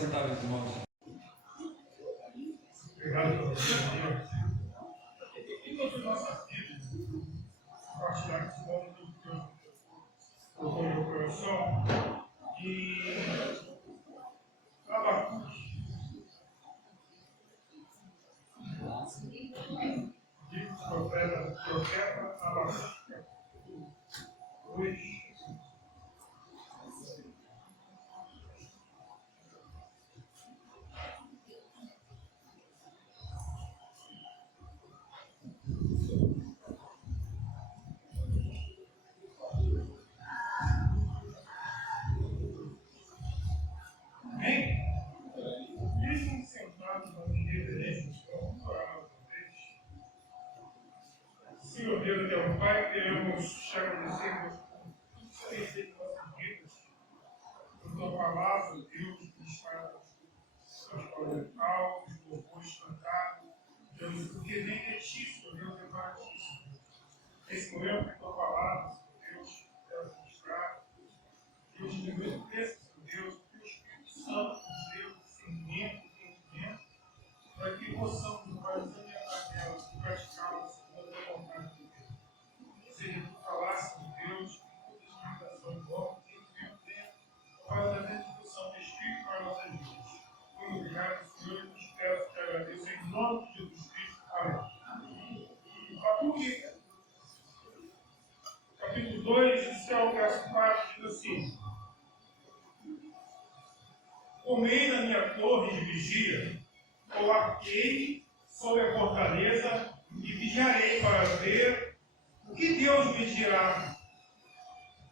sentar, meus irmãos. Obrigado pela oportunidade. E todas as nossas vidas, compartilhar esse momento que Deus colocou no meu coração. E Abacuque, livro do profeta Abacuque, hoje. Mesmo sentados na reverência, vamos orar uma vez. Senhor Deus, meu Pai, queremos te agradecer por tudo que você tem feito em nossas vidas, por tua palavra, Deus, que está na escola local, os louvores cantados, Deus, porque vem de ti, Senhor Deus, é para ti, Senhor. Esse momento que a tua palavra, Senhor Deus, quero mostrar, Deus, de muito preço, Senhor Deus, que o Espírito Santo, Deus, discernimento, entendimento, para que possamos fazer a delas e praticá-las segundo a vontade de Deus. Seja tu falar, Senhor Deus, que todas as limitações voltam, que o teu tempo para a restituição do Espírito para nossas vidas. Muito obrigado, Senhor, e te peço, te agradeço em nome de Jesus Cristo. Amém. Abacuque, capítulo 2, o verso 4, diz assim: Comei na minha torre de vigia, coloquei sobre a fortaleza e vigiarei para ver o que Deus me dirá.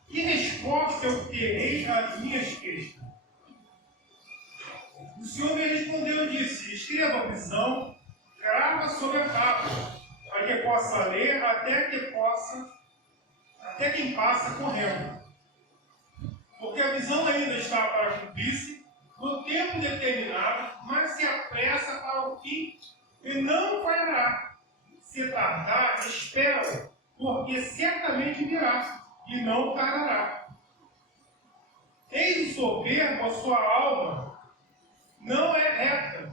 Que resposta eu terei às minhas queixas? O Senhor me respondeu e disse: escreva a visão, grava sobre a tábua, para que possa ler até quem passa correndo. Porque a visão ainda está para cumprir-se no tempo determinado, mas se apressa para o fim e não falhará. Se tardar, espera, porque certamente virá e não tardará. Eis o soberbo a sua alma, não é reta,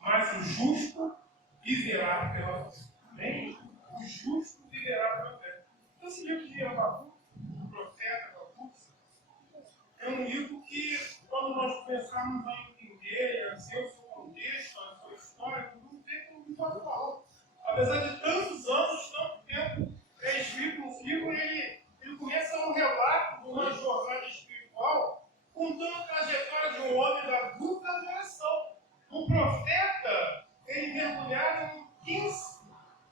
mas o justo viverá pela fé. Amém? O justo viverá pela fé. Então, esse livro de Abacuque, do profeta Abacuque, é um livro que, quando nós começarmos a entender, a ser o seu contexto, a sua história, não tem como livro atual. Apesar de tantos anos, tanto tempo escrito no livro, ele começa um relato de uma jornada espiritual, contando a trajetória de um homem da dupla geração. Um profeta, ele mergulhado em quinze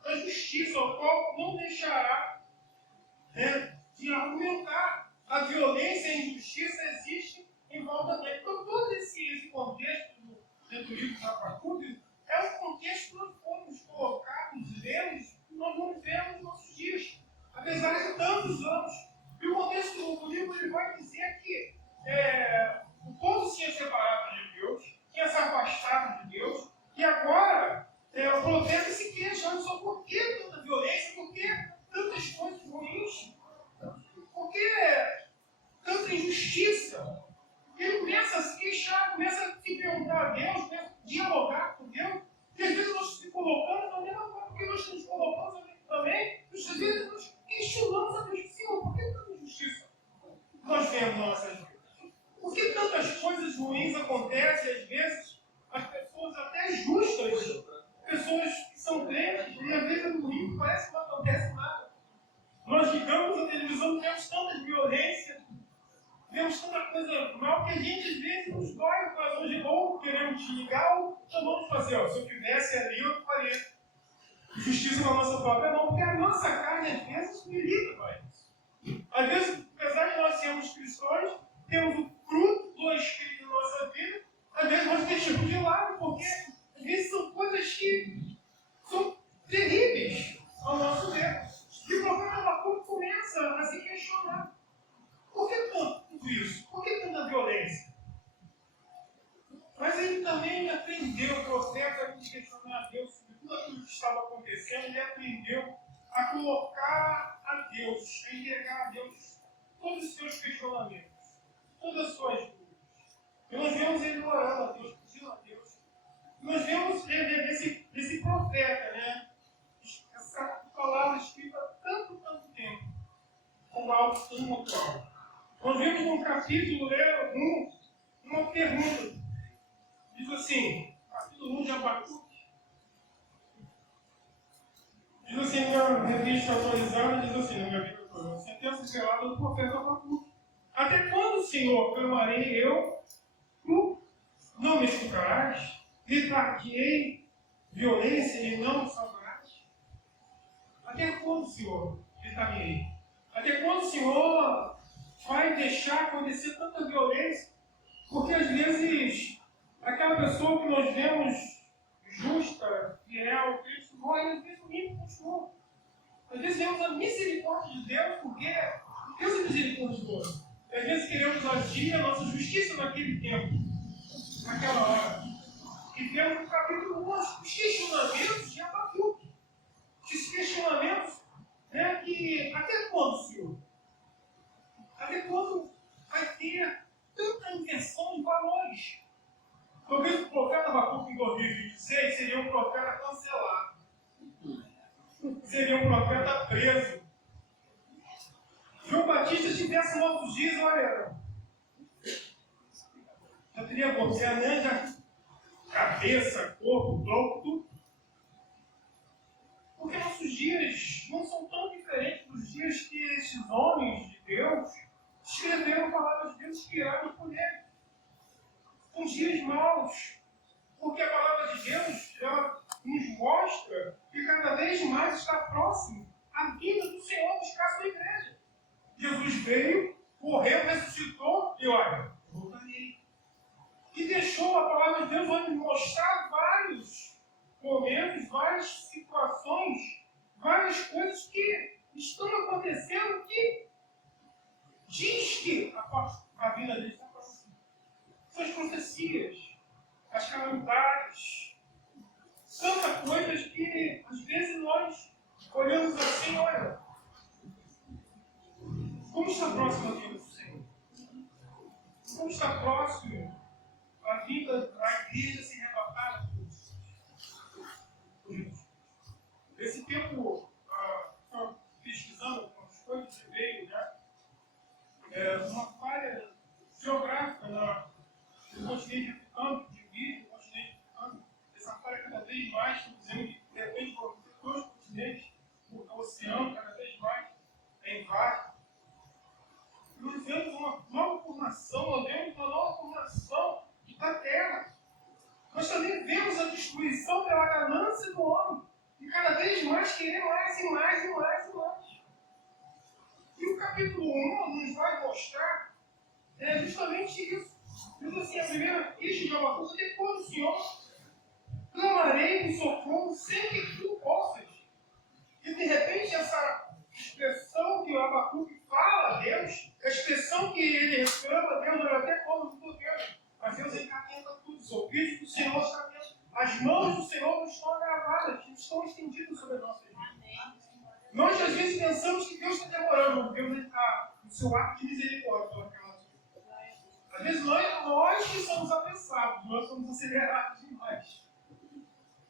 da justiça, ao qual não deixará de argumentar. A violência e a injustiça existem em volta dele. Então, todo esse contexto dentro do livro de Abacuque é um contexto que nós fomos colocados, lemos, e nós não vivemos nos nossos dias, apesar de tantos anos. E o contexto do livro ele vai dizer que o povo tinha separado de Deus, tinha se afastado de Deus, e agora o profeta se queixa, olha só, por que tanta violência, por que tantas coisas ruins? Por que tanta injustiça? Ele começa a se queixar, começa a se perguntar a Deus, começa a dialogar com Deus. E às vezes nós se colocamos na mesma forma que nós nos colocamos também, às vezes nós questionamos a Deus, Senhor, por que tanta injustiça nós vemos nas nossas vidas? Por que tantas coisas ruins acontecem, às vezes, as pessoas até justas, pessoas que são crentes, e às vezes no domingo parece que não acontece nada. Nós ligamos a televisão, vemos tanta violência, vemos tanta coisa mal que a gente às vezes nos dói o coração de ou queremos te ligar ou chamamos de fazer, ó, se eu estivesse ali eu faria justiça na nossa própria mão, porque a nossa carne às vezes milita para isso. Às vezes, apesar de nós sermos cristãos, temos o fruto do Espírito na nossa vida, às vezes nós deixamos de lado, porque às vezes são coisas que são terríveis ao nosso ver. E o profeta Abacuque começa a se questionar. Por que tudo isso? Por que tanta violência? Mas ele também aprendeu, o profeta, a questionar a Deus sobre tudo aquilo que estava acontecendo, ele aprendeu a colocar a Deus, a entregar a Deus todos os seus questionamentos, todas as suas dúvidas. E nós vemos ele orando a Deus, pedindo a Deus. E nós vemos desse profeta, né? Essa palavra escrita há tanto tempo, como algo tão atual. Nós vemos no capítulo 1 uma pergunta. Diz assim, capítulo 1 de Abacuque. Diz assim, na revista atualizada, diz assim, na minha Bíblia atualizada, sentença revelada do profeta Abacuque. Até quando, Senhor, clamarei eu, tu não me escutarás? Gritar-te-ei violência e não me salvarás? Até quando, Senhor, gritar-me-ei? Até quando o Senhor vai deixar acontecer tanta violência? Porque às vezes aquela pessoa que nós vemos justa, fiel, Cristo, morre, às vezes o nível continua. Às vezes vemos a misericórdia de Deus, porque Deus é misericordioso. E às vezes queremos agir a nossa justiça naquele tempo, naquela hora. E vemos no capítulo 1 os questionamentos de Abacuque. Esses questionamentos, né, que até quando, Senhor? Até quando vai ter tanta inversão de valores? Talvez o profeta Abacuque em 2026 seria um profeta cancelado. Seria um profeta preso. João Batista tivesse nossos dias, olha, já teria você, né? Já cabeça, corpo, tronco, tudo. Porque nossos dias não são tão diferentes dos dias que esses homens de Deus escreveram a palavra de Deus inspirados por ele. São dias maus. Porque a palavra de Deus, ela nos mostra que cada vez mais está próximo a vinda do Senhor buscar a sua igreja. Jesus veio, morreu, ressuscitou e olha, voltarei. E deixou a palavra de Deus vai mostrar vários momentos, várias situações, várias coisas que estão acontecendo que diz que a vida dele está próxima. São as profecias, as calamidades, tantas coisas que às vezes nós olhamos assim, olha, como está próximo a vida do Senhor? Como está próximo a vida da igreja se arrebatada por Deus? Esse tempo, pesquisando algumas coisas, você veio, né? Uma falha geográfica no continente africano, que divide o continente africano. Essa falha cada vez mais, estão dizendo que de repente vão ter dois continentes, o oceano cada vez mais é invade. Nós vemos uma nova formação, nós vemos uma nova formação da terra. Nós também vemos a destruição pela ganância do homem. E cada vez mais querer mais e mais e mais e mais. E o capítulo 1 nos vai mostrar justamente isso. Diz assim, a primeira queixa de Abacuque: até quando, Senhor, clamarei em socorro sem que tu possas? E de repente essa expressão que o Abacuque fala a Deus, a expressão que ele reclama a Deus, até quando eu estou Deus. Mas Deus encaminha tudo, o Espírito do Senhor está dentro. As mãos do Senhor não estão agravadas, estão estendidas sobre a nossa vida. Nós às vezes pensamos que Deus está demorando, mas Deus está no seu ato de misericórdia para aquelas coisas. Às vezes nós que somos apressados, nós somos acelerados demais.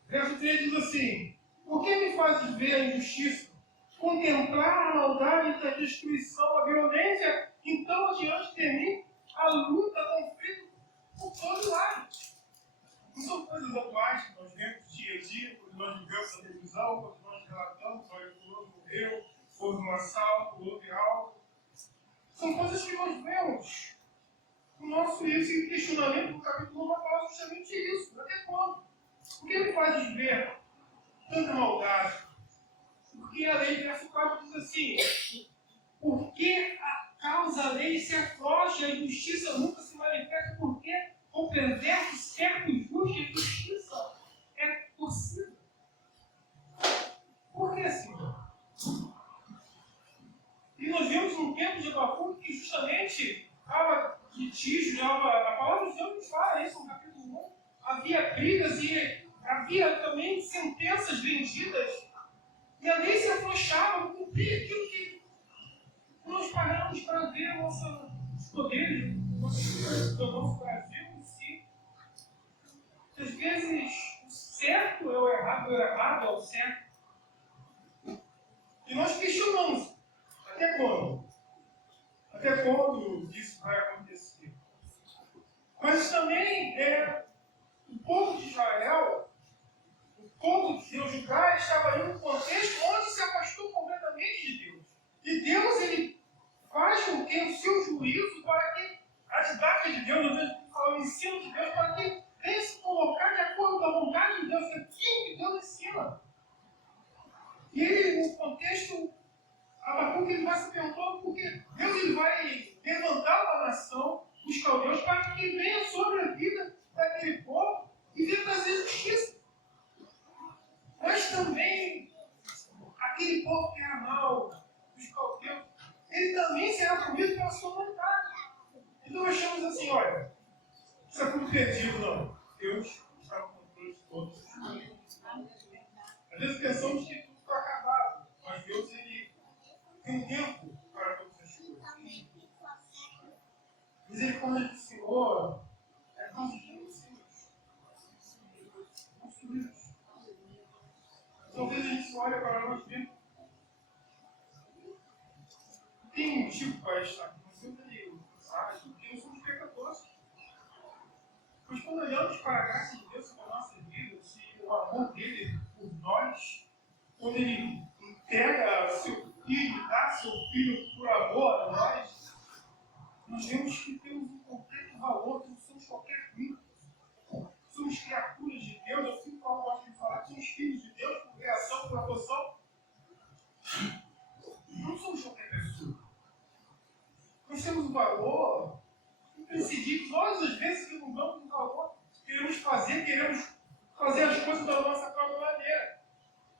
Verso 3 diz assim: por que me fazes ver a injustiça, contemplar a maldade da destruição, a violência, então diante de mim, a luta, conflito por todo lado? Não são coisas atuais que nós vemos dia a dia, quando nós vivemos na televisão, quando nós relatamos, olha, fulano morreu, houve um assalto, houve algo. São coisas que nós vemos. O nosso esse questionamento do capítulo 1 vai falar justamente isso. Até quando? Por que me fazes ver tanta maldade? Porque a lei, verso 4 diz assim: porque a causa da lei se afrouxa, a injustiça nunca se manifesta, porque o perverso certo e justo, a justiça é possível. Por que, Senhor? E nós vemos um tempo de Abacuque que justamente estava litígio, a palavra de Deus nos fala isso no capítulo 1. Havia brigas e havia também sentenças vendidas. E a lei se afrouxava para cumprir aquilo que nós pagamos para ver os poderes do nosso Brasil, Às vezes, o certo é o errado é o certo. E nós questionamos. Até quando? Até quando isso vai acontecer? Mas também o povo de Israel, o povo de Deus, Judá, estava em um contexto onde se afastou completamente de Deus. E Deus, ele faz com que o seu juízo, para que a didática de Deus, o ensino de Deus, para que venha se colocar de acordo com a vontade de Deus, que é aquilo que Deus ensina. E ele, no contexto, Abacuque, ele vai se perguntando porque Deus ele vai levantar uma nação, os caldeus, para que venha sobre a vida daquele povo e venha trazer justiça. Mas também, aquele povo que era mau, os caldeus, ele também será comido pela sua vontade. Então nós chamamos assim, olha, isso é tudo perdido, não. Deus está no controle de todas as coisas. Às vezes pensamos que tudo está acabado, mas Deus ele tem um tempo para todas as coisas. Misericórdia do Senhor é causa de Deus. Construídos. Talvez a gente olhe para nós mesmos. Tem um motivo para estar aqui, mas eu tenho, sabe? Porque nós somos pecadores. Mas quando olhamos para a graça de Deus sobre a nossa vida, o amor dele por nós, quando ele entrega seu filho, dá seu filho por amor a nós vemos que temos um completo valor, que não somos qualquer coisa. Somos criaturas de Deus, assim como eu gosto de falar, somos filhos de Deus por criação, por adoção. Não somos qualquer pessoa. Nós temos um valor imprescindível. Nós, às vezes, que não damos um valor, queremos fazer as coisas da nossa própria maneira.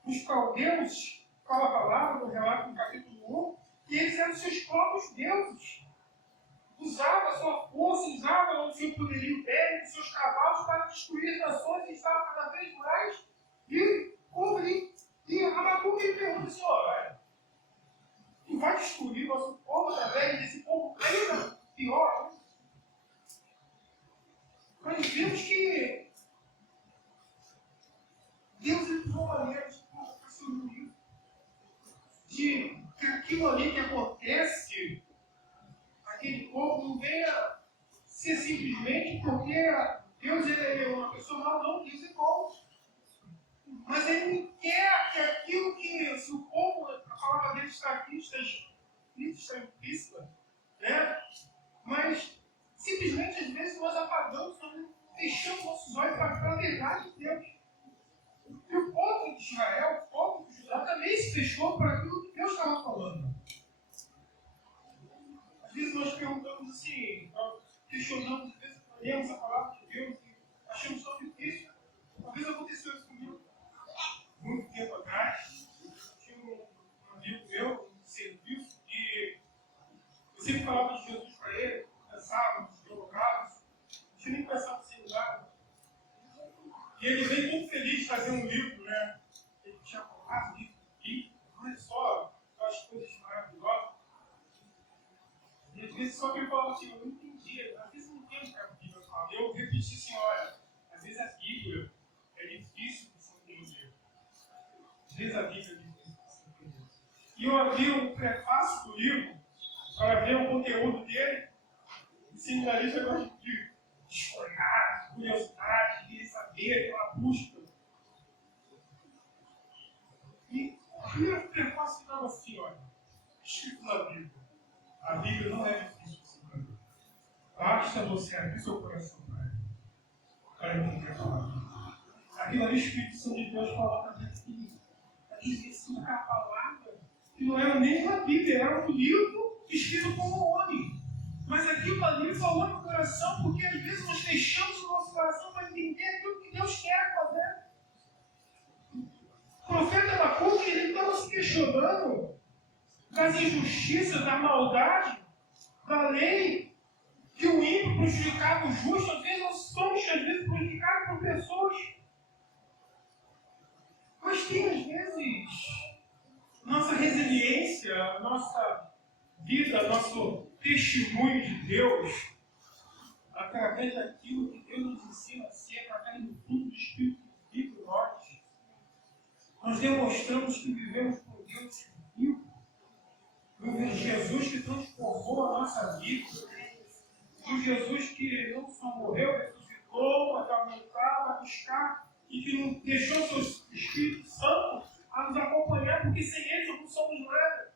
Os caldeus, fala a palavra, no relato do capítulo 1, que eles eram seus próprios deuses. Usava a sua força, usava o seu poderio bélico, os seus cavalos para destruir as nações e estava cada vez mais. E o povo ali, e Abacuque ele pergunta assim, olha, tu vai destruir o nosso povo através desse povo ainda pior, né? Nós vimos que Deus ele usou maneiras de que aquilo ali que acontece, aquele povo não venha ser simplesmente porque Deus ele é uma pessoa mal, não, Deus é bom. Mas ele quer que aquilo que, se o povo, a palavra dele está aqui, está implícita, né? Mas simplesmente às vezes nós apagamos, nós fechamos nossos olhos para a verdade de Deus. E o povo de Israel, o povo de Judá também se fechou para aquilo que Deus estava falando. Às vezes nós perguntamos assim, nós questionamos, às vezes lemos a palavra de Deus e achamos tão difícil. Uma vez aconteceu isso comigo, muito tempo atrás. Tinha um amigo meu, um serviço, e eu sempre falava de Jesus para ele, pensávamos, dialogávamos, não tinha nem pensado em lugar. E ele veio muito feliz de fazer um livro, né? Ele tinha colocado um livro aqui, olha só, as coisas maravilhosas. E às vezes só que ele falava assim, eu não entendi, às vezes eu não entendo o que a Bíblia fala. Eu repeti assim, olha, às vezes a Bíblia é difícil de se entender. Às vezes a Bíblia é difícil de se entender. E eu abri o prefácio do livro para ver o conteúdo dele. O seminarista gosta de escolher, de curiosidade, de saber, aquela busca. E o prefácio estava assim, olha, escrito na Bíblia. A Bíblia não é difícil de se entender. Basta você abrir seu coração para entender a palavra. Aquilo ali, o Espírito Santo de Deus falava para gente que a gente a palavra que não era nem uma Bíblia, era um livro escrito por um homem. Mas aquilo ali falou no coração, porque às vezes nós fechamos o nosso coração para entender aquilo que Deus quer fazer. O profeta Abacuque, ele estava se questionando das injustiças, da maldade, da lei, que o ímpio prejudicava o justo. Às vezes nós somos prejudicados por pessoas. Mas tem, às vezes, nossa resiliência, nossa vida, nosso testemunho de Deus, através daquilo que Deus nos ensina a ser, através do fruto do Espírito que vive em nós. Nós demonstramos que vivemos com Deus vivo. O Jesus que transformou a nossa vida. O Jesus que não só morreu, ressuscitou, mas aumentar, vai buscar e que não deixou seu Espírito Santo a nos acompanhar, porque sem Ele não somos nada.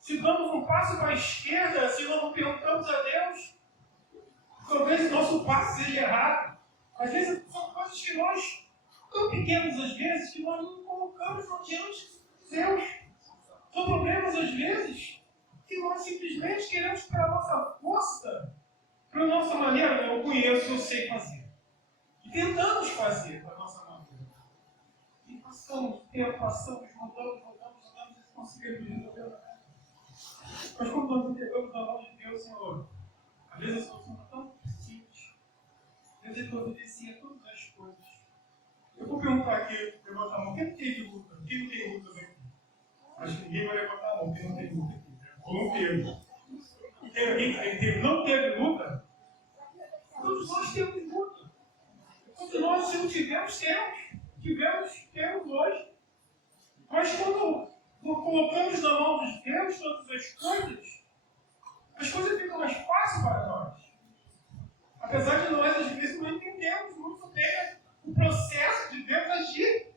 Se damos um passo para a esquerda, se não perguntamos a Deus, talvez o nosso passo seja errado. Às vezes são coisas que nós, tão pequenas às vezes, que nós não colocamos diante de Deus. São problemas às vezes que nós simplesmente queremos para a nossa força, para a nossa maneira. Eu conheço, eu sei fazer. E tentamos fazer da nossa maneira. E passamos tempo, rodamos, e conseguimos resolver nada. Mas quando nós entregamos a mão de Deus, Senhor, às vezes a solução é tão simples. Deus Ele providencia todas as coisas. Eu vou perguntar aqui, levantar a mão, quem teve luta? Quem não tem luta aqui? Acho que ninguém vai levantar a mão, quem não tem luta aqui. Ou não teve. E tem alguém que não teve luta? Todos nós temos luta. Todos nós, se não tivemos, temos hoje. Mas quando colocamos na mão de Deus todas as coisas ficam mais fáceis para nós. Apesar de nós, às vezes, não entendemos muito bem o processo de Deus agir.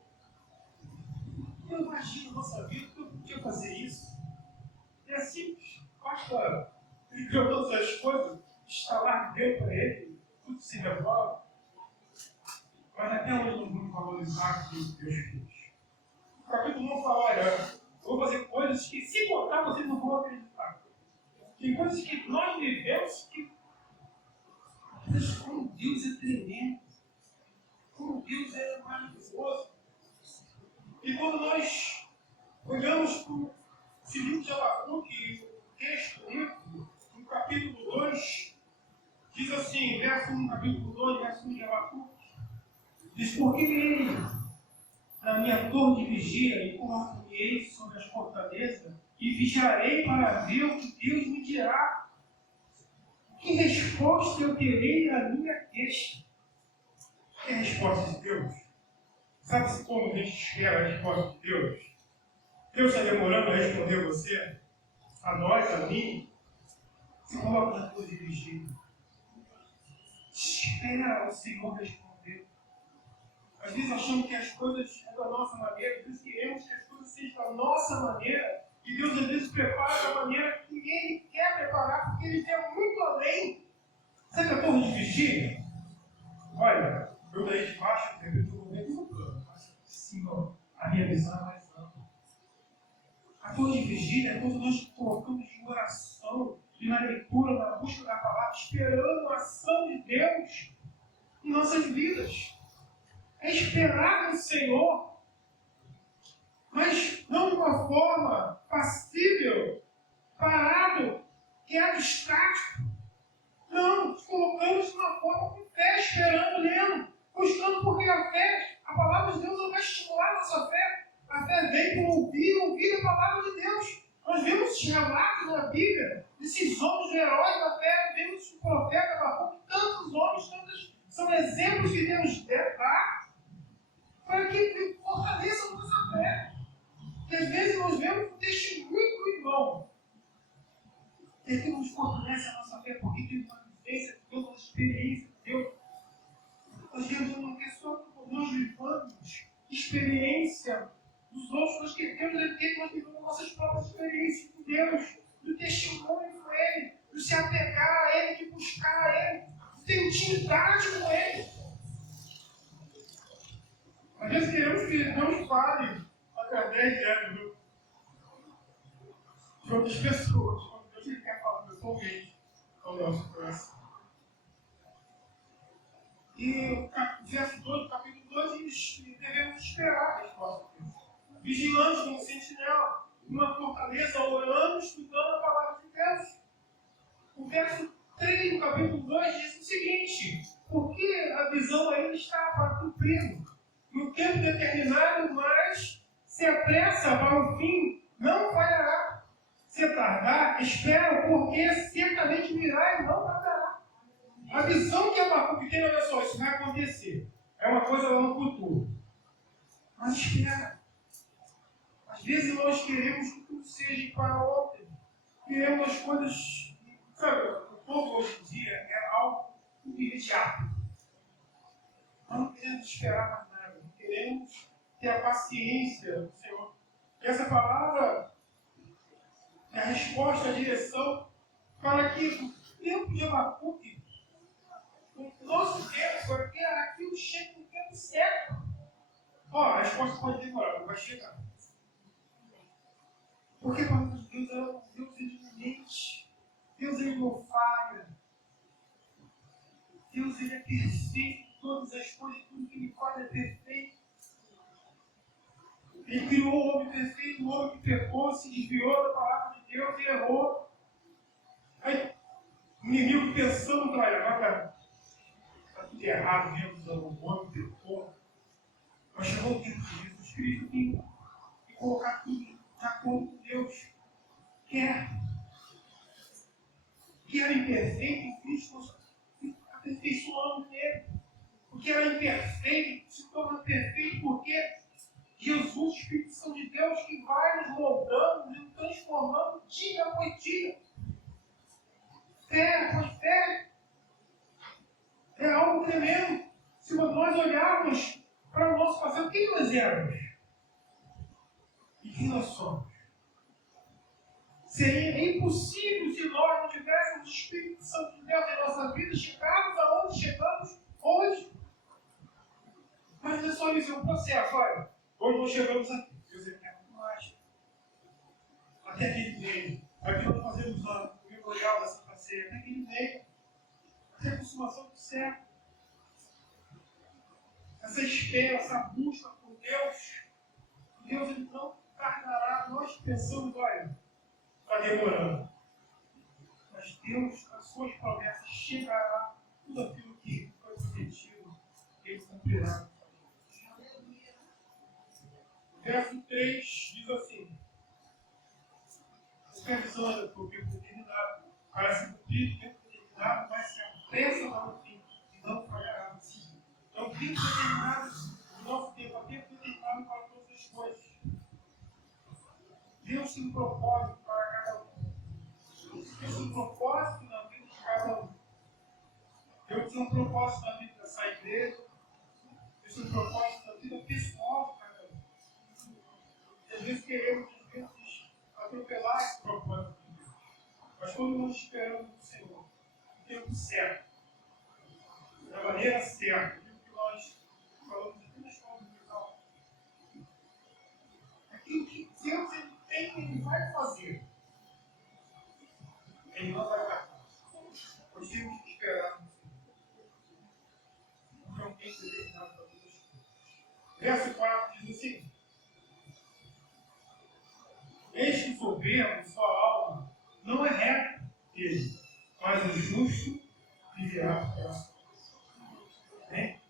Eu imagino na nossa vida que eu podia fazer isso. É simples. Basta ele criou todas as coisas, instalar Deus para ele, tudo se resolve. Mas até hoje não vamos valorizar aquilo que Deus fez. O capítulo 1 fala, olha, eu vou fazer coisas que, se contar, vocês não vão acreditar. Tem coisas que nós vivemos que... Como Deus é tremendo. Como Deus é maravilhoso. E quando nós olhamos para o livro de Abacuque, o texto no capítulo 2, diz assim, verso 1, capítulo 2, verso 1 de Abacuque, diz, porque ele, na minha torre de vigia, e colocar-me-ei sobre as fortalezas, e vigiarei para ver o que Deus me dirá. Que resposta eu terei à minha queixa? Que é a resposta de Deus? Sabe-se como a gente espera a resposta de Deus? Deus está demorando a responder você? A nós, a mim? Se coloca na tua dirigida. Espera o Senhor responder. Às vezes achamos que as coisas são da nossa maneira, às vezes queremos que as coisas sejam da nossa maneira, e Deus às vezes prepara da maneira que Ele quer preparar, porque Ele quer muito além. Sabe a torre de vigia? Olha, eu daí de baixo, eu estou vendo um plano, mas sim, a minha visão é mais ampla. A torre de vigília é quando nós colocamos em oração e na leitura, na busca da palavra, esperando a ação de Deus em nossas vidas. É esperar no Senhor, mas não de uma forma passível, parado, que é abstrato. Não, nos colocamos de uma forma com fé, esperando, lendo, buscando, porque a fé, a palavra de Deus, vai estimular a nossa fé. A fé vem para ouvir a palavra de Deus. Nós vemos esses relatos na Bíblia, desses homens heróis da fé, vemos o profeta Abacuque, tantos homens, tantos são exemplos que Deus dá para que fortaleça a nossa fé. E às vezes nós vemos um testemunho do irmão. E que nos fortalece a nossa fé, porque tem uma vivência de Deus, uma experiência de Deus. Nós vemos uma pessoa que nós vivamos experiência dos outros, nós queremos é que nós vivamos nossas próprias experiências com Deus, do testemunho com Ele, de se apegar a Ele, de buscar a Ele, de ter intimidade com Ele. Às vezes queremos que Deus fale através de outras pessoas, quando Deus quer falar pessoalmente ao nosso coração. E o verso 2 do capítulo 2 diz que devemos esperar a resposta de Deus. Vigilantes como sentinela, numa fortaleza, orando, estudando a palavra de Deus. O verso 3 do capítulo 2 diz o seguinte: porque a visão ainda está para cumprir, no tempo determinado, mas se apressa para o fim, não falhará. Se tardar, espera, porque certamente virá e não tardará. A visão que Abacuque tem, olha só, isso vai acontecer. É uma coisa lá no futuro. Mas espera. Às vezes nós queremos que tudo seja para ontem. Queremos as coisas. Sabe, o povo hoje em dia é algo imediato. Nós não queremos esperar mais nada. Queremos ter a paciência do Senhor. E essa palavra é a resposta, a direção, para que o tempo de Abacuque, o nosso tempo, aquilo chegue no tempo certo. Ó, a resposta pode demorar, mas vai chegar. Porque a palavra de Deus é um Deus iluminante. Deus ele não falha. Deus ele é perfeito em todas as coisas, tudo que ele faz é perfeito. Ele criou o homem perfeito, o homem que pecou, se desviou da palavra de Deus e errou. Aí, o inimigo pensando, olha, está tudo errado mesmo, o homem pecou. Mas chegou o tempo de Jesus Cristo e colocar tudo de acordo com Deus quer. O que era imperfeito em Cristo, aperfeiçoando nele. O que era imperfeito se torna perfeito porque Jesus, o Espírito Santo de Deus, que vai nos moldando, nos transformando dia após dia. Fé após fé. É algo tremendo. Se nós olharmos para o nosso passado, quem nós éramos? E quem nós somos? Seria impossível se nós não tivéssemos o Espírito Santo de Deus em nossa vida, chegarmos aonde chegamos hoje. Mas não é só isso, é um processo. Olha, hoje nós chegamos aqui. Deus quer muito mais. Até que ele veio. Aqui nós fazemos o memorial da Santa Ceia. Até que ele veio. Até a consumação do século. Essa espera, essa busca por Deus. Deus ele não tardará. Nós pensamos, olha, está demorando. Mas Deus, as suas promessas, chegará tudo aquilo que foi prometido, ele cumprirá. Verso 3 diz assim: supervisando por tempo determinado, para se cumprir o tempo determinado, mas se apressa para o fim, e não falhará. Então, tempo determinado, o nosso tempo, é tempo determinado para todas as coisas. Deus tem um propósito para cada um. Deus tem um propósito na vida de cada um. Deus tem um propósito na vida dessa igreja. Deus tem um propósito na vida pessoal de cada um. E às vezes queremos, atropelar esse propósito de Deus. Mas quando nós esperamos do Senhor, no tempo certo, da maneira certa, aquilo que nós falamos aqui na escola dominical, aquilo que Deus ele tem, ele vai fazer. Ele não vai matar. Nós temos que esperar no Senhor. Porque é um tempo determinado para todas as coisas. Verso 4 diz assim: eis que o soberbo, sua alma, não é reta dele, mas o justo viverá pela sua fé.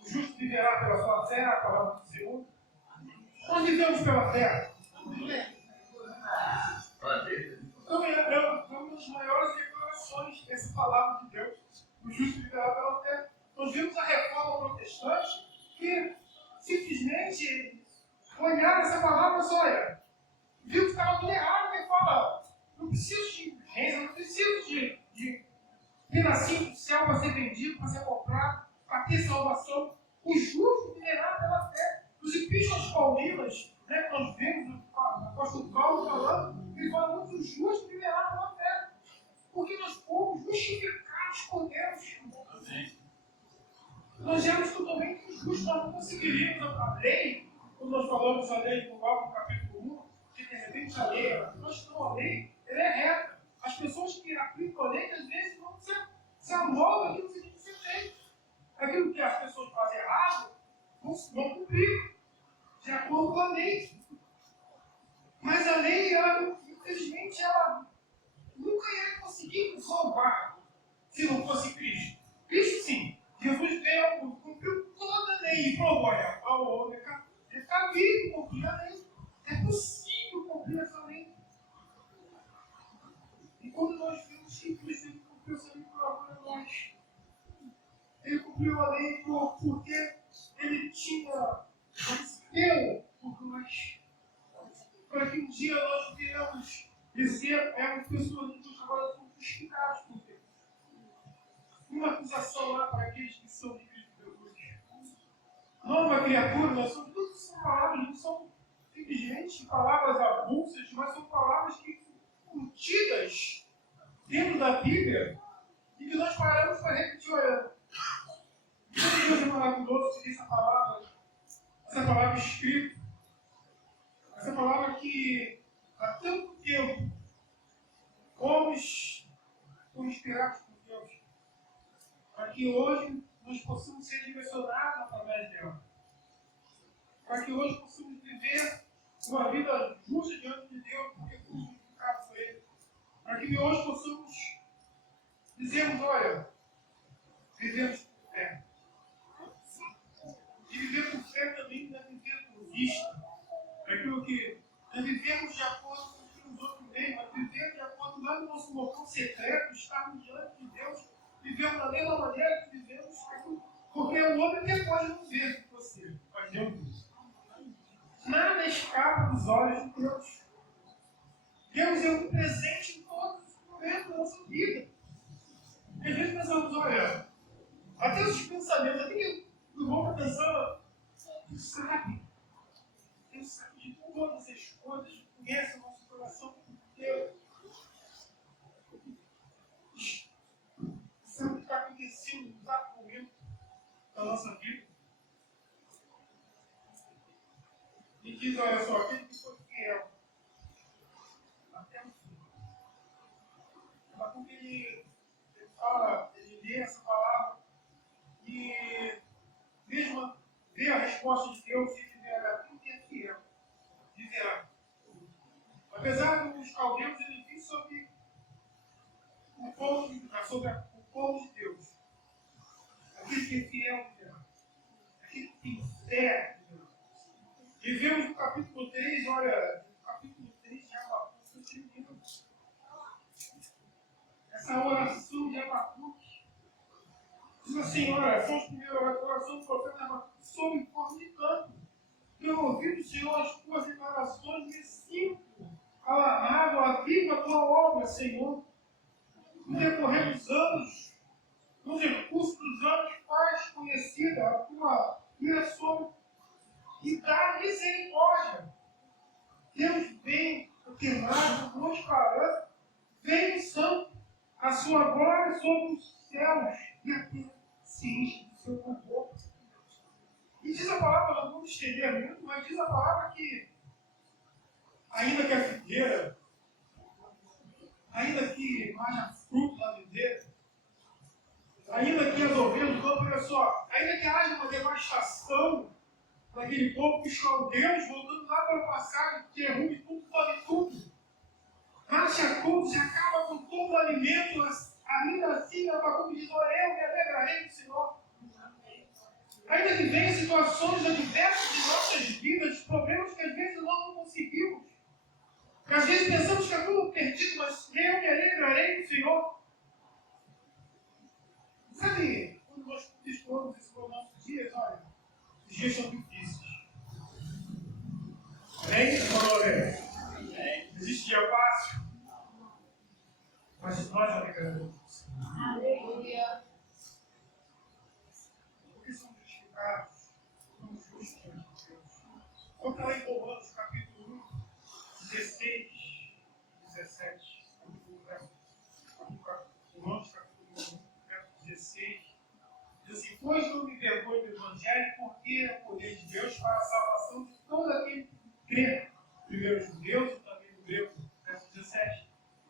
O justo viverá pela sua fé, a palavra do Senhor. Nós vivemos pela fé. Então, é uma das maiores declarações dessa palavra de Deus. O justo viverá pela fé. Nós vimos a reforma protestante que simplesmente olharam essa palavra e olha, viu que estava tudo errado e fala, não preciso de urgência, não preciso de ter nascido do céu para ser vendido, para ser comprado, para ter salvação. O justo viverá pela fé. Os epístolas paulinas, né, que nós vemos o apóstolo Paulo falando, ele fala muito que o justo viverá pela fé. Porque nós fomos justificados por Deus. Nós éramos totalmente justos, nós não conseguiríamos a lei, quando nós falamos a lei no capítulo 1, que de repente a lei, a lei, ela é reta. As pessoas que aplicam a lei, às vezes, não se amoldam aquilo que tem que ser feito. Aquilo que as pessoas fazem errado, não cumprir, de acordo com a lei. Mas a lei, ela, infelizmente, ela nunca ia conseguir salvar se não fosse Cristo. Cristo, sim. Jesus veio, cumpriu toda a lei e provou, olha, o homem é cabível cumprir a lei. É possível cumprir essa lei. E quando nós vimos que Cristo cumpriu essa lei, provou nós. cumpriu a lei porque ele tinha deu por nós. Para que um dia nós venhamos dizer, pessoas que agora são justificadas por Deus. Uma acusação lá para aqueles que são livres de Deus. Nova criatura, nós somos todas essas palavras, não são simplesmente palavras avulsas, mas são palavras que contidas dentro da Bíblia e que nós paramos para repetir olhando. Deus é maravilhoso que essa palavra escrita, essa palavra que há tanto tempo homens foram inspirados por Deus, para que hoje nós possamos ser direcionados através dela, para que hoje possamos viver uma vida justa diante de Deus, porque fomos justificados por Ele, para que hoje possamos dizermos, olha, vivemos por fé. E viver por fé também não é viver por vista. É aquilo que nós vivemos de acordo com o que os outros veem, mas viver de acordo lá no nosso local secreto, estarmos diante de Deus, vivemos da mesma maneira que vivemos, porque o outro até pode não ver com você, mas Deus vê. Nada escapa dos olhos de Deus. Deus é um presente em todos os momentos da nossa vida. E às vezes pensamos, olha, até os pensamentos, até não vou pensar, Deus sabe de todas as coisas, conhece o nosso coração por Deus. Sabe o que está acontecendo no exato momento da nossa vida. E diz, olha só, aquele que foi fiel até o fim. Mas como ele fala, ele lê essa palavra e mesmo vê a resposta de Deus e ele vê aquilo que é fiel. Viverá. Apesar dos caldeus, ele diz sobre o povo de Deus. Aquele que é fiel viverá. Aquele que tem fé viverá. E vemos no capítulo 3, olha, no capítulo 3 de Abacuque, tremendo. Essa oração de Abacuque diz assim, olha, são as primeiras orações do profeta Abacuque sob forma de canto. Tenho ouvido, Senhor, as tuas revelações, me sinto alarmado, aviva a tua obra, Senhor. No decorrer dos anos, no decurso dos anos, faz conhecida a tua direção e dá misericórdia. Deus vem, porque nada nos parece, vem o santo, a sua glória sobre os céus e a terra se enche do seu favor. E diz a palavra, não vamos estender muito, mas diz a palavra que, ainda que a figueira, ainda que não haja fruto na videira, ainda que as ovelhas do campo, olha só, ainda que haja uma devastação daquele povo que os caldeus, voltando lá para o passado, derrube tudo, tome tudo, mate a todos e acaba com todo o alimento, ainda assim, Abacuque diz, olha, eu me alegrarei do Senhor. Ainda que venham situações adversas de nossas vidas, problemas que às vezes nós não conseguimos. Às vezes pensamos que é tudo perdido, mas eu me alegrarei do Senhor. Sabe, quando nós expomos esses nossos dias, olha, os dias são difíceis. Amém? Amém? Existe dia fácil, mas nós alegraremos. Aleluia. Porque somos justificados, somos justos diante de Deus. Vamos falar em Romanos, capítulo 1, 16, 17. Romanos, capítulo 1, verso 16. Diz assim, pois não me vergonho do Evangelho, porque é o poder de Deus para a salvação de todo aquele que crê. Primeiro os judeus e também o grego. Verso 17.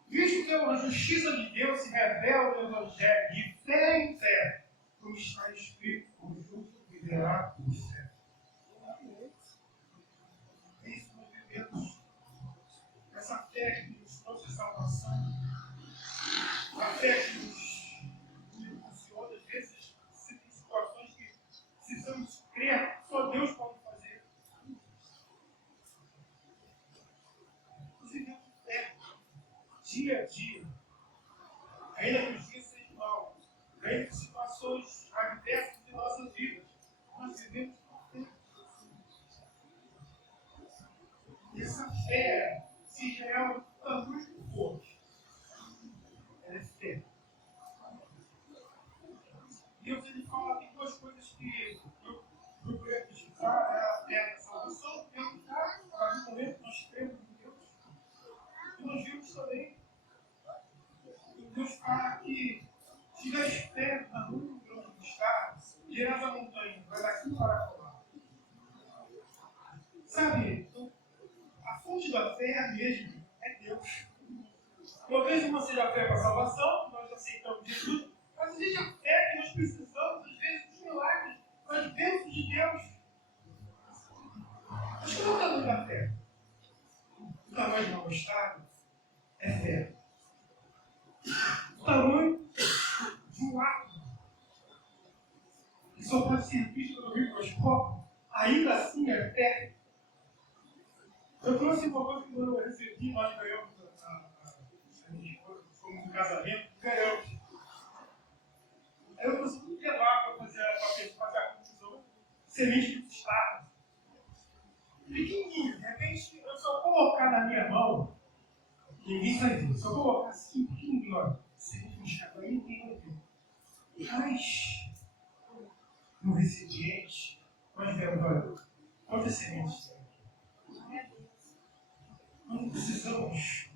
Visto que a justiça de Deus se revela no Evangelho, de fé em fé, como está escrito, o justo viverá por fé. É isso que nós vivemos. Essa fé que nos trouxe salvação. A fé que nos impulsiona, às vezes, em situações que precisamos crer, só Deus pode fazer. Nós vivemos fé, dia a dia. Ainda que os dias sejam maus, ainda que situações adversas que eu queria criticar a fé da salvação, porque eu estava no momento nós cremos em Deus. E nós vimos também que Deus fala que se já espera na nuvem de onde está, gerar da montanha, vai daqui para lá. Sabe, a fonte da fé mesmo é Deus. Talvez uma seja a fé para a salvação, nós aceitamos Jesus, mas existe a fé que nós precisamos, às vezes, dos milagres, das bênçãos de Deus. Mas qual é o tamanho da fé? O tamanho de uma mostarda é fé. O tamanho de um átomo, que só pode ser visto pelo microscópio, ainda assim é fé. Eu trouxe uma coisa que eu recebi, nós ganhamos a minha esposa, fomos no casamento, ganhamos. Aí eu consegui levar para fazer a confusão, semente de mostarda. Pequenininho, de repente, eu só colocar na minha mão, ninguém vai ver, só colocar assim, pequenininho, olha, semente de mostarda, aí ninguém vai ver. Mas, no recipiente, nós vemos, olha, quantas sementes tem? Nós precisamos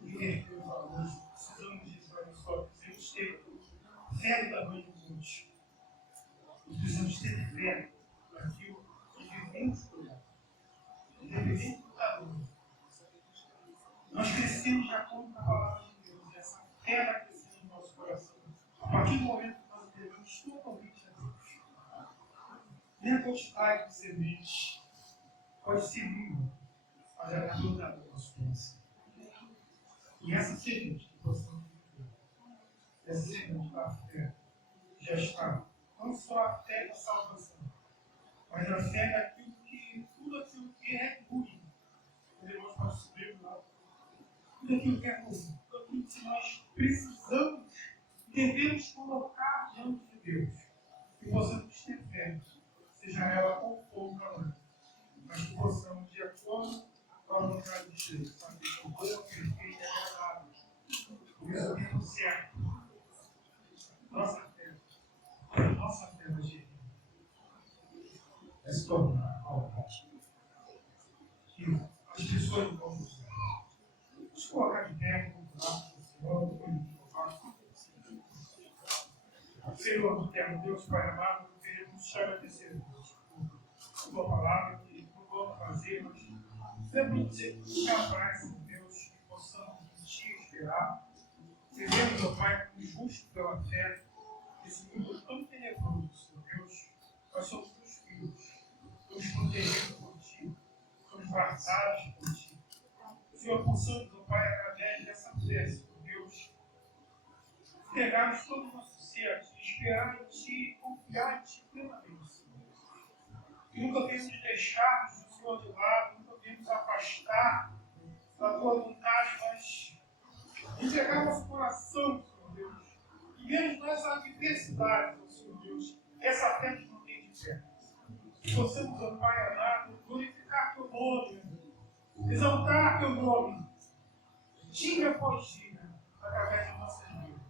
inverter os valores, precisamos disso, olha só, precisamos ter fé do tamanho de Deus. Nós precisamos ter fé naquilo que devemos cuidar. Devemos cuidar do mundo. Nós crescemos de acordo com a palavra de Deus, e essa fé vai crescendo no nosso coração. A partir do momento que nós devemos totalmente a Deus. Nem a quantidade de sementes pode ser mínima, mas ela é toda a nosso coração. E essa semente que possamos viver, essa semente da fé, já está, não só a fé da salvação, mas a fé daquilo que, tudo aquilo que é ruim, os irmãos podem subir lá, tudo aquilo que é ruim, tudo aquilo que nós precisamos, devemos colocar diante de Deus, que possamos ter fé, seja ela qual for o tamanho, mas que possamos, de acordo com a vontade de Deus, saber que o bom, perfeito e agradável, o resultado certo, nossa fé vai gerir, vai se tornar algo que as pessoas vão usar. Vamos colocar de pé, vamos lá, Senhor do Eterno Deus, Pai amado, queremos te agradecer, Deus, por tua palavra, que por tua fazer, mas sempre ser capaz, Deus, que possamos te esperar. Vivemos, ó Pai, como justo pela fé, esse mundo tão tenebroso, Senhor Deus. Nós somos teus filhos, somos protegidos por ti, somos guardados por ti. Senhor, possamos, ó Pai, através dessa fé, Senhor Deus, pegarmos todo o nosso ser, esperar em ti, confiar em ti plenamente, Senhor. E nunca devemos deixarmos o Senhor de lado, nunca devemos afastar da tua vontade, mas entregar nosso coração, Senhor Deus. E mesmo nas adversidades, Senhor Deus, essa fé que não tem de pé. Que possamos, ó Pai amado, glorificar teu nome, exaltar teu nome, dia após dia, através de nossas vidas.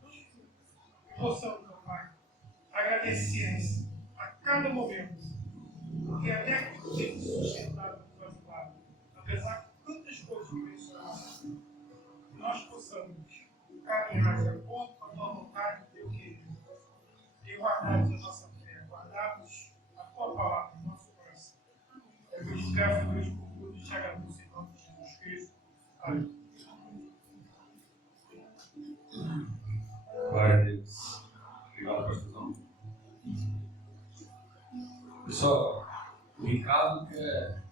Que possamos, ó Pai, agradecer a cada momento, porque até que tu tem sustentado nos ajudado, apesar de tantas coisas que mencionamos, que nós possamos caminhar de acordo com a tua vontade, teu querido, e guardarmos a nossa fé, guardarmos a tua palavra no nosso coração. É que eu te peço, Deus, por tudo, e te agradeço em nome de Jesus Cristo. Amém. Glória a Deus. Obrigado, pastorzão. Pessoal, o Ricardo quer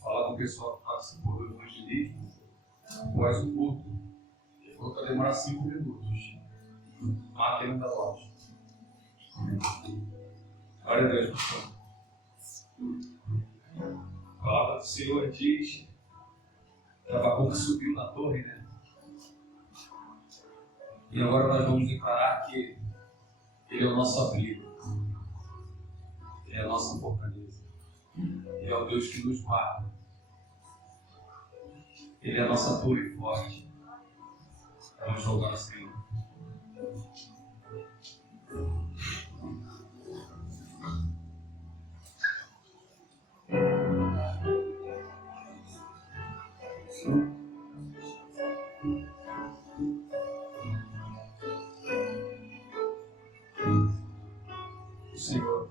falar com o pessoal que participou do evangelismo após o culto. Ele falou que vai demorar 5 minutos. Mata ele da loja. Glória a Deus, pastor. A palavra do Senhor diz que Abacuque subiu na torre, né? E agora nós vamos declarar que Ele é o nosso abrigo, Ele é a nossa fortaleza, Ele é o Deus que nos guarda, Ele é a nossa torre forte. Vamos louvar o Senhor. O Senhor.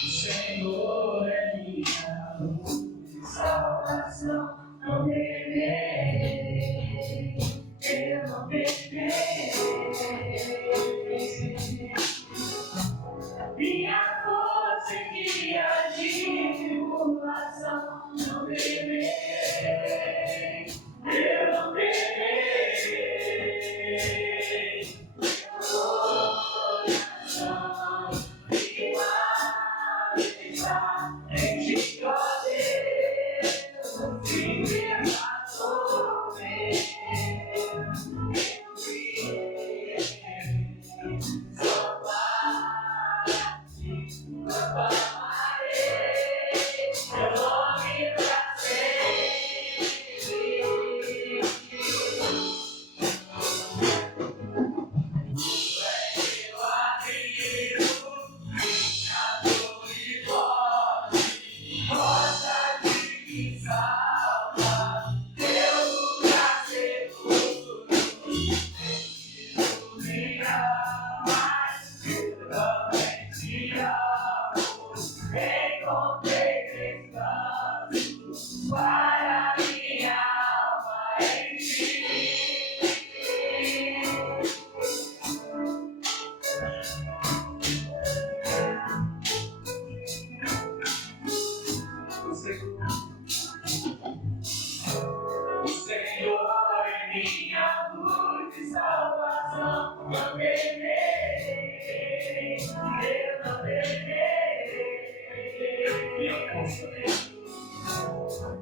O Senhor é minha luz e salvação, não temerei, eu não temerei. Minha força em dia de tribulação, não temerei, eu não temerei.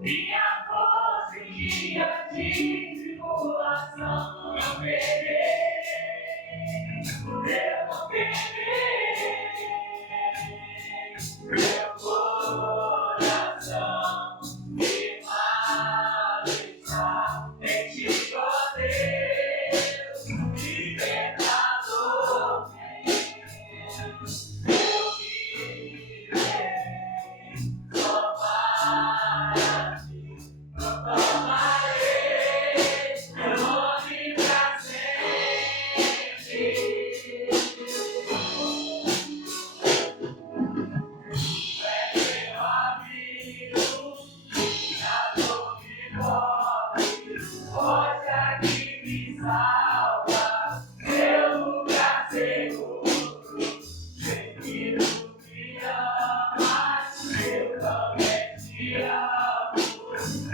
Minha força em dia de tribulação, não temerei, eu não temerei. Meu coração firmado está em ti, ó Deus, libertador meu. Eu virei só para ti, proclamarei teu nome pra sempre. Rocha que me salva, meu lugar seguro, sei que tu me amas, eu também te amo,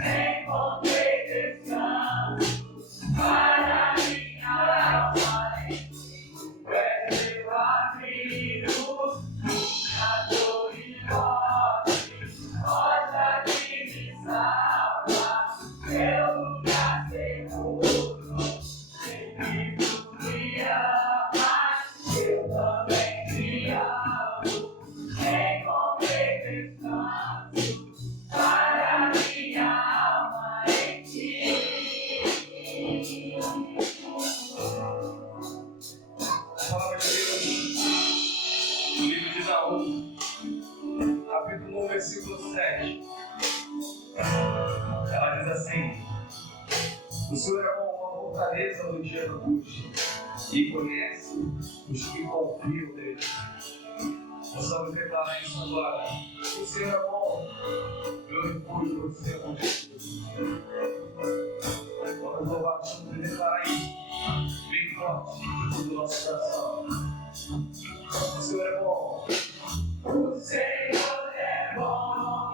encontrei descanso para minha alma em ti, tu és meu amigo, minha dor e morte, rocha que me salva, meu lugar seguro, sei que tu me amas, eu também te amo, encontrei descanso para minha alma em ti. A palavra de Deus, no livro de Naum, capítulo 1, versículo 7. Ela diz assim: o Senhor é uma fortaleza no dia da angústia e conhece os que confiam nele. Possamos declarar isso agora. O Senhor é bom, meu refúgio no seu Deus. Vamos louvar juntos e declarar isso bem forte do nosso coração. O Senhor é bom. O Senhor é bom,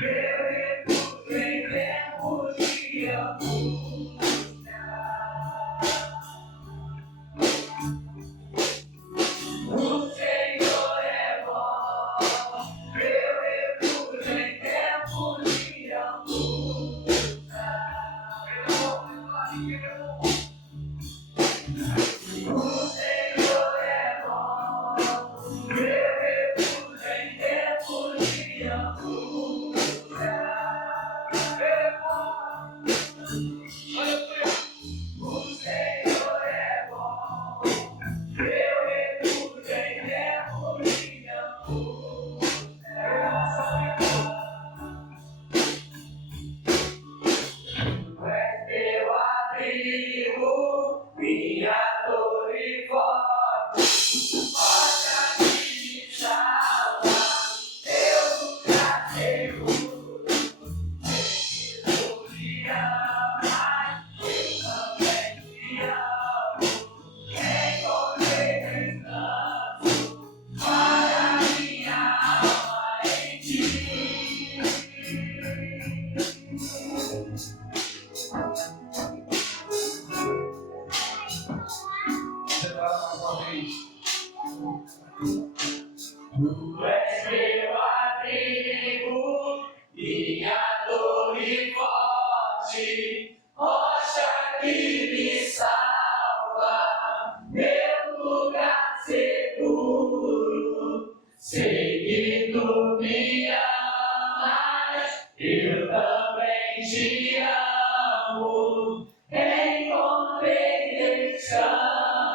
meu refúgio em tempo de angústia. O Senhor é bom, meu refúgio em tempo de angústia. O Senhor é bom, meu refúgio em tempo de angústia. O Senhor é bom, meu refúgio em tempo de angústia. Tu és meu abrigo, minha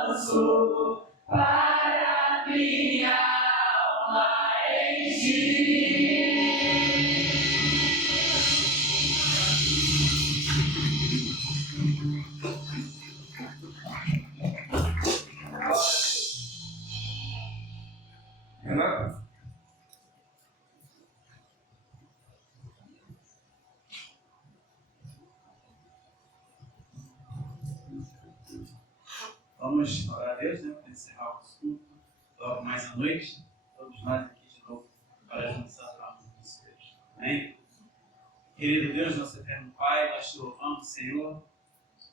descanso para minha alma em ti. Renato? Vamos orar a Deus, para encerrar o nosso culto. Logo mais à noite, todos nós aqui de novo para juntos adorarmos o nosso Deus. Amém? Querido Deus, nosso eterno Pai, nós te louvamos, Senhor,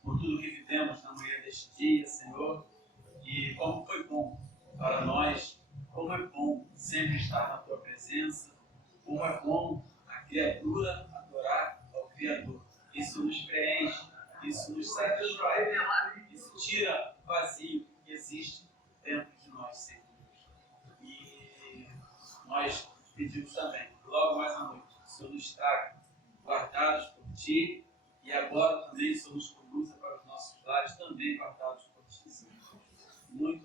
por tudo que vivemos na manhã deste dia, Senhor, e como foi bom para nós, como é bom sempre estar na Tua presença, como é bom a criatura adorar ao Criador. Isso nos preenche, isso nos satisfaz, isso tira o vazio que existe dentro de nós, Senhor. E nós pedimos também, logo mais à noite, que o Senhor nos traga guardados por Ti, e agora também o Senhor nos conduza para os nossos lares também guardados por Ti, Senhor. Muito